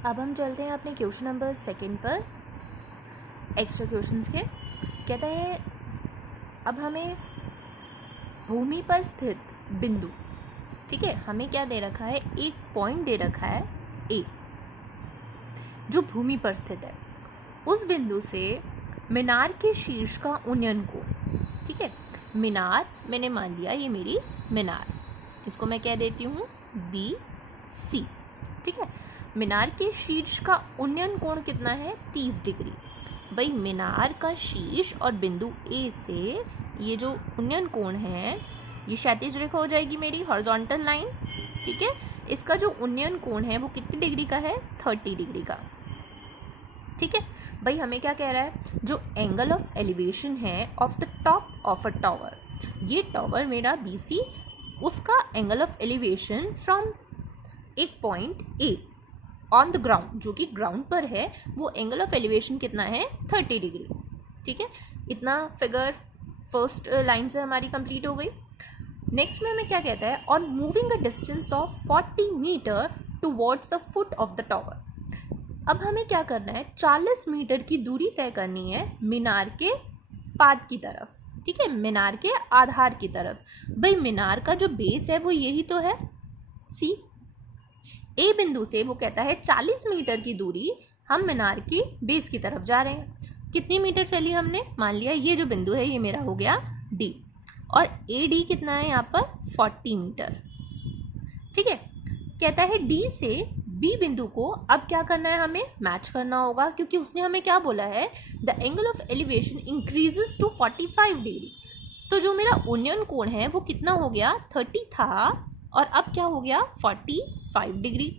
अब हम चलते हैं अपने क्वेश्चन नंबर 2 पर, एक्स्ट्रा क्वेश्चंस के। कहता है अब हमें भूमि पर स्थित बिंदु, ठीक है, हमें क्या दे रखा है, एक पॉइंट दे रखा है ए जो भूमि पर स्थित है। उस बिंदु से मीनार के शीर्ष का उन्नयन कोण, ठीक है, मीनार मैंने मान लिया ये मेरी मीनार, इसको मैं क्या देती हूँ बी सी, ठीक है। मीनार के शीर्ष का उन्नयन कोण कितना है 30 डिग्री। भाई मीनार का शीर्ष और बिंदु ए से ये जो उन्नयन कोण है ये क्षैतिज रेखा हो जाएगी मेरी, हॉरिजॉन्टल लाइन, ठीक है। इसका जो उन्नयन कोण है वो कितनी डिग्री का है 30 डिग्री का, ठीक है। भाई हमें क्या कह रहा है, जो एंगल ऑफ एलिवेशन है of the top of a tower, ये टावर मेरा BC, उसका एंगल ऑफ एलिवेशन फ्रॉम एक point A on the ground, जो कि ग्राउंड पर है, वो एंगल ऑफ एलिवेशन कितना है 30 डिग्री, ठीक है। इतना फिगर फर्स्ट लाइन से हमारी कंप्लीट हो गई। नेक्स्ट में हमें क्या कहता है, on moving a distance of 40 metre towards the foot of the tower. अब हमें क्या करना है, 40 मीटर की दूरी तय करनी है मीनार के पाद की तरफ, ठीक है, मीनार के आधार की तरफ। भाई मीनार का जो बेस है वो यही तो है सी। ए बिंदु से वो कहता है 40 मीटर की दूरी हम मीनार की बेस की तरफ जा रहे हैं। कितनी मीटर चली हमने, मान लिया ये जो बिंदु है ये मेरा हो गया डी, और ए डी कितना है यहाँ पर 40 मीटर, ठीक है। कहता है डी से बी बिंदु को अब क्या करना है, हमें मैच करना होगा, क्योंकि उसने हमें क्या बोला है, the angle of elevation increases to 45 degree. तो जो मेरा उन्नयन कोण है वो कितना हो गया 30 था, और अब क्या हो गया 45 डिग्री।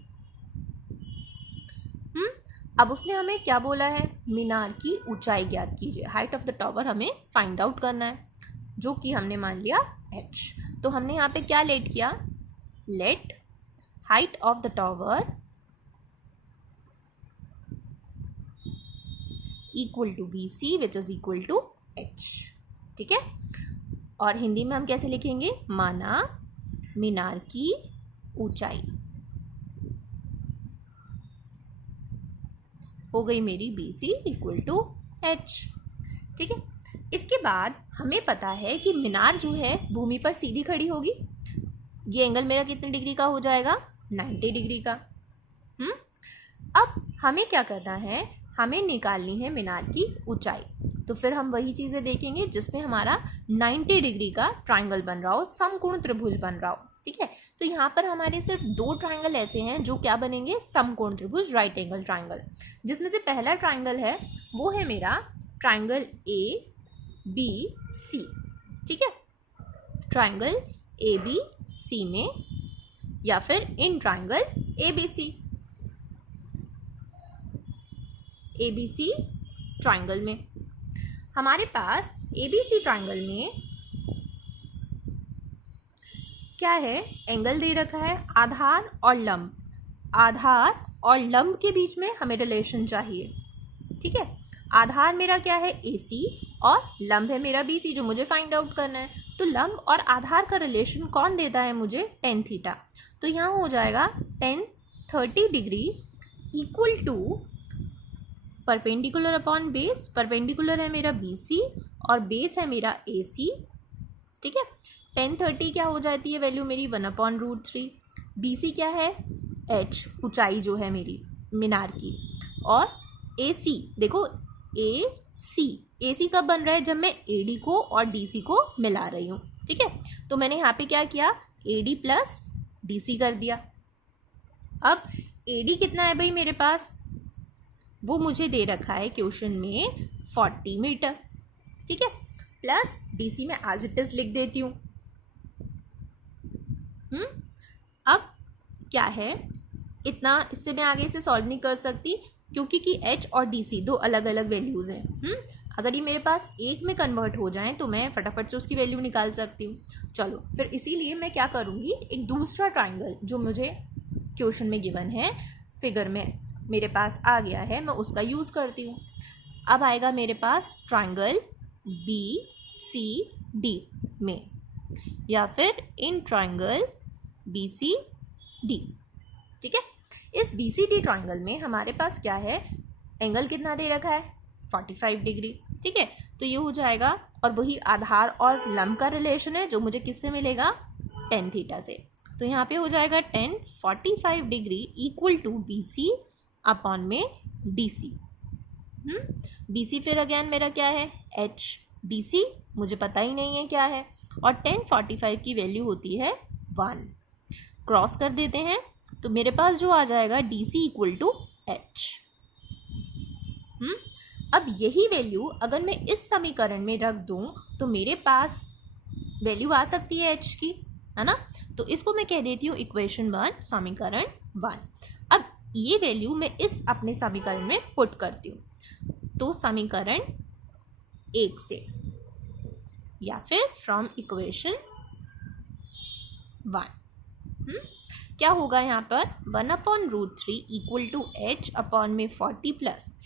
अब उसने हमें क्या बोला है, मीनार की ऊंचाई ज्ञात कीजिए, हाइट ऑफ द टावर हमें फाइंड आउट करना है, जो कि हमने मान लिया h। तो हमने यहाँ पे क्या लेट किया, let height of the tower equal to BC which is equal to h, ठीक है। और हिंदी में हम कैसे लिखेंगे, माना मीनार की ऊंचाई हो गई मेरी BC इक्वल टू h, ठीक है। इसके बाद हमें पता है कि मीनार जो है भूमि पर सीधी खड़ी होगी, ये एंगल मेरा कितने डिग्री का हो जाएगा 90 डिग्री का। अब हमें क्या करना है, हमें निकालनी है मीनार की ऊंचाई। तो फिर हम वही चीज़ें देखेंगे जिसमें हमारा 90 डिग्री का ट्राइंगल बन रहा हो, समकोण त्रिभुज बन रहा हो, ठीक है। तो यहाँ पर हमारे सिर्फ 2 ट्राइंगल ऐसे हैं जो क्या बनेंगे, समकोण त्रिभुज, राइट एंगल ट्राइंगल। जिसमें से पहला ट्राइंगल है वो है मेरा ट्राइंगल ABC, ठीक है, ट्राइंगल ABC में, या फिर इन ट्राइंगल ABC ट्राइंगल में। हमारे पास ABC ट्राइंगल में क्या है, एंगल दे रखा है आधार और लंब, आधार और लंब के बीच में हमें रिलेशन चाहिए, ठीक है। आधार मेरा क्या है AC और लंब है मेरा BC, जो मुझे फाइंड आउट करना है। तो लंब और आधार का रिलेशन कौन देता है मुझे, tan थीटा। तो यहाँ हो जाएगा tan 30 degree equal to perpendicular upon base, perpendicular है मेरा BC और बेस है मेरा AC, ठीक है। tan 30 क्या हो जाती है वैल्यू मेरी 1/√3, BC क्या है h, ऊंचाई जो है मेरी मीनार की, और AC देखो AC कब बन रहा है, जब मैं AD को और DC को मिला रही हूँ, ठीक है। तो मैंने यहाँ पे क्या किया, AD प्लस DC कर दिया। अब AD कितना है भाई मेरे पास, वो मुझे दे रखा है क्वेश्चन में 40 मीटर, ठीक है, प्लस DC में एज इट इज लिख देती हूँ। अब क्या है, इतना इससे मैं आगे से सॉल्व नहीं कर सकती, क्योंकि कि h और DC 2 अलग अलग वैल्यूज हैं। अगर ये मेरे पास एक में कन्वर्ट हो जाएं तो मैं फटाफट से उसकी वैल्यू निकाल सकती हूँ। चलो फिर इसीलिए मैं क्या करूँगी, एक दूसरा ट्राइंगल जो मुझे क्वेश्चन में गिवन है, फिगर में मेरे पास आ गया है, मैं उसका यूज़ करती हूँ। अब आएगा मेरे पास ट्राइंगल BCD में, या फिर इन ट्राइंगल BCD, ठीक है। इस BCD ट्राइंगल में हमारे पास क्या है, एंगल कितना दे रखा है 45 डिग्री, ठीक है। तो ये हो जाएगा, और वही आधार और लंब का रिलेशन है जो मुझे किससे मिलेगा, tan थीटा से। तो यहाँ पे हो जाएगा tan 45 degree equal to BC upon में DC। BC फिर अगेन मेरा क्या है H, DC मुझे पता ही नहीं है क्या है, और tan 45 की वैल्यू होती है 1। क्रॉस कर देते हैं तो मेरे पास जो आ जाएगा DC इक्वल टू H। अब यही वैल्यू अगर मैं इस समीकरण में रख दूं तो मेरे पास वैल्यू आ सकती है H की, है ना। तो इसको मैं कह देती हूँ इक्वेशन 1, समीकरण 1। अब ये वैल्यू मैं इस अपने समीकरण में पुट करती हूँ, तो समीकरण 1 से या फिर फ्रॉम इक्वेशन 1 क्या होगा यहाँ पर 1/√3 इक्वल टू H अपॉन में 40 प्लस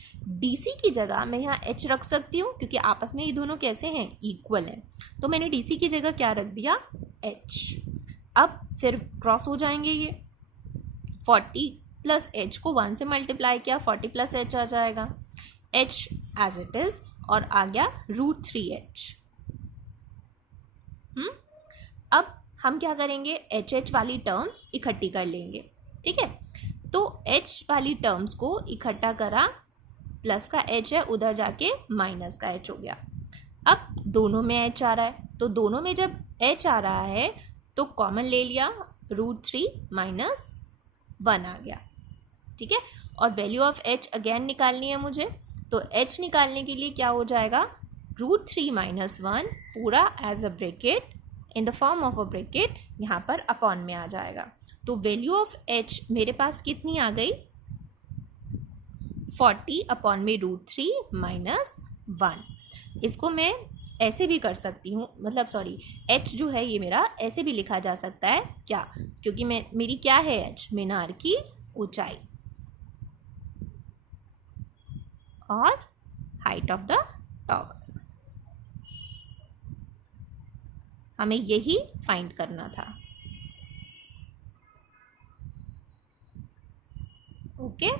DC की जगह मैं यहाँ H रख सकती हूँ क्योंकि आपस में ये दोनों कैसे हैं, इक्वल हैं। तो मैंने DC की जगह क्या रख दिया, H। अब फिर क्रॉस हो जाएंगे ये, 40 प्लस H को 1 से मल्टीप्लाई किया, 40 प्लस H आ जाएगा, H एज इट इज, और आ गया √3H। अब हम क्या करेंगे, HH वाली टर्म्स इकट्ठी कर लेंगे, ठीक है। तो H वाली टर्म्स को इकट्ठा करा, प्लस का H है उधर जाके माइनस का H हो गया। अब दोनों में H आ रहा है, तो दोनों में जब H आ रहा है तो कॉमन ले लिया, √3 माइनस 1 आ गया, ठीक है। और वैल्यू ऑफ H अगेन निकालनी है मुझे, तो H निकालने के लिए क्या हो जाएगा, √3 माइनस 1 पूरा as a bracket in the form of a bracket यहाँ पर अपॉन में आ जाएगा। तो वैल्यू ऑफ H मेरे पास कितनी आ गई, 40 अपॉन में √3 माइनस 1। इसको मैं ऐसे भी कर सकती हूँ, मतलब सॉरी H जो है ये मेरा ऐसे भी लिखा जा सकता है क्या, क्योंकि मेरी क्या है H, मीनार की ऊंचाई और हाइट ऑफ द टॉवर। हमें यही फाइंड करना था, ओके।